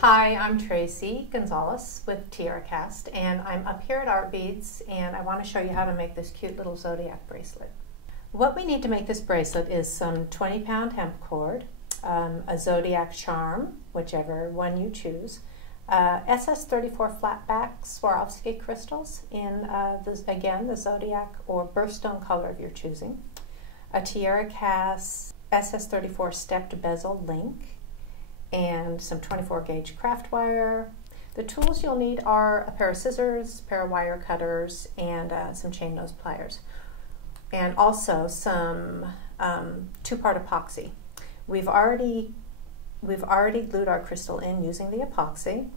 Hi, I'm Tracy Gonzales with TierraCast, and I'm up here at Artbeads, and I want to show you how to make this cute little Zodiac bracelet. What we need to make this bracelet is some 20-pound hemp cord, a Zodiac charm, whichever one you choose, SS34 flatback Swarovski crystals in, the Zodiac or birthstone color of your choosing, a TierraCast SS34 stepped bezel link, and some 24 gauge craft wire. The tools you'll need are a pair of scissors, a pair of wire cutters, and some chain nose pliers, and also some two-part epoxy. We've already glued our crystal in using the epoxy.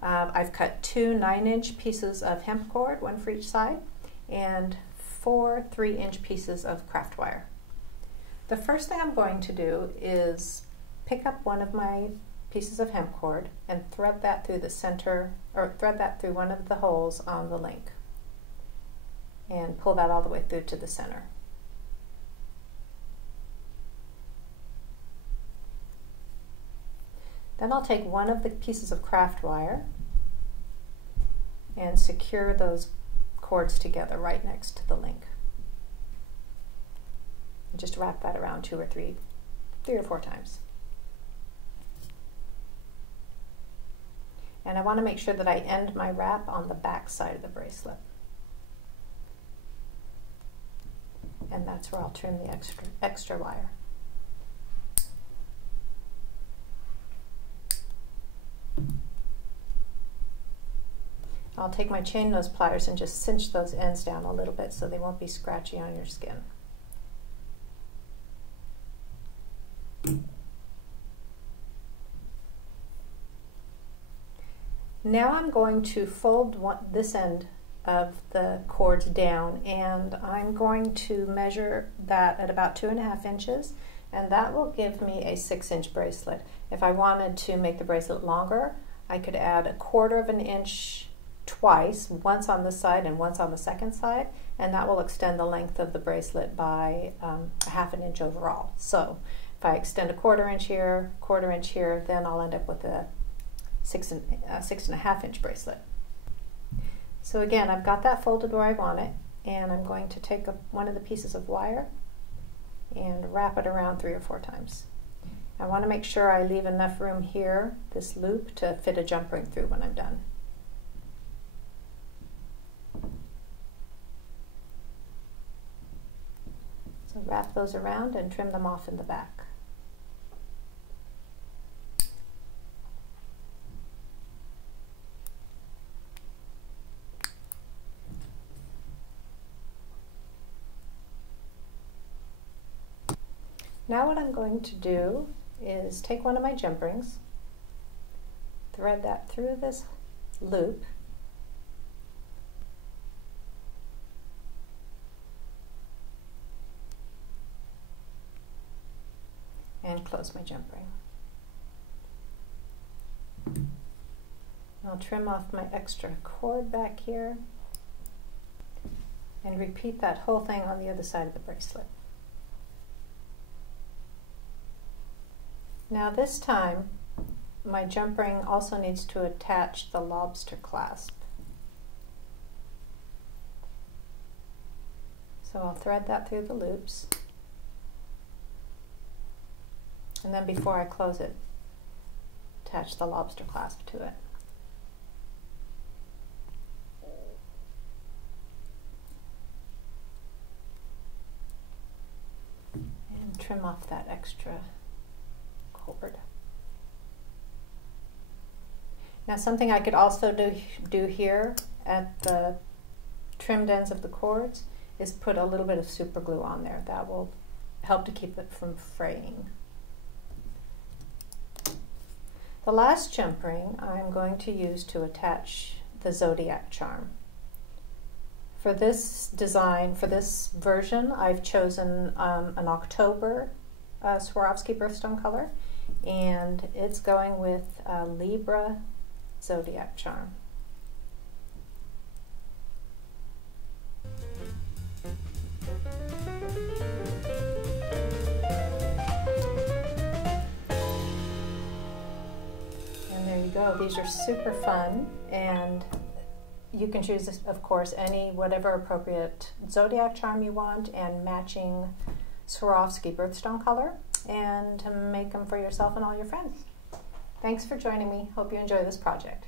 I've cut two 9-inch pieces of hemp cord, one for each side, and 4 3-inch pieces of craft wire. The first thing I'm going to do is pick up one of my pieces of hemp cord and thread that through the center, or thread that through one of the holes on the link, and pull that all the way through to the center. Then I'll take one of the pieces of craft wire and secure those cords together right next to the link. And just wrap that around three or four times. And I want to make sure that I end my wrap on the back side of the bracelet. And that's where I'll trim the extra wire. I'll take my chain nose pliers and just cinch those ends down a little bit so they won't be scratchy on your skin. Now I'm going to fold this end of the cords down, and I'm going to measure that at about 2.5 inches, and that will give me a 6-inch bracelet. If I wanted to make the bracelet longer, I could add 1/4 inch twice, once on this side and once on the second side, and that will extend the length of the bracelet by 1/2 inch overall. So if I extend 1/4 inch here, 1/4 inch here, then I'll end up with a 6.5 inch bracelet. So again, I've got that folded where I want it, and I'm going to take one of the pieces of wire and wrap it around 3 or 4 times. I want to make sure I leave enough room here, this loop, to fit a jump ring through when I'm done. So wrap those around and trim them off in the back. Now what I'm going to do is take one of my jump rings, thread that through this loop, and close my jump ring. I'll trim off my extra cord back here and repeat that whole thing on the other side of the bracelet. Now this time, my jump ring also needs to attach the lobster clasp. So I'll thread that through the loops, and then before I close it, attach the lobster clasp to it. And trim off that extra cord. Now something I could also do here at the trimmed ends of the cords is put a little bit of super glue on there. That will help to keep it from fraying. The last jump ring I'm going to use to attach the Zodiac charm. For this design, for this version, I've chosen an October Swarovski birthstone color, and it's going with a Libra Zodiac charm. And there you go. These are super fun, and you can choose, of course, whatever appropriate Zodiac charm you want and matching Swarovski birthstone color, and to make them for yourself and all your friends. Thanks for joining me. Hope you enjoy this project.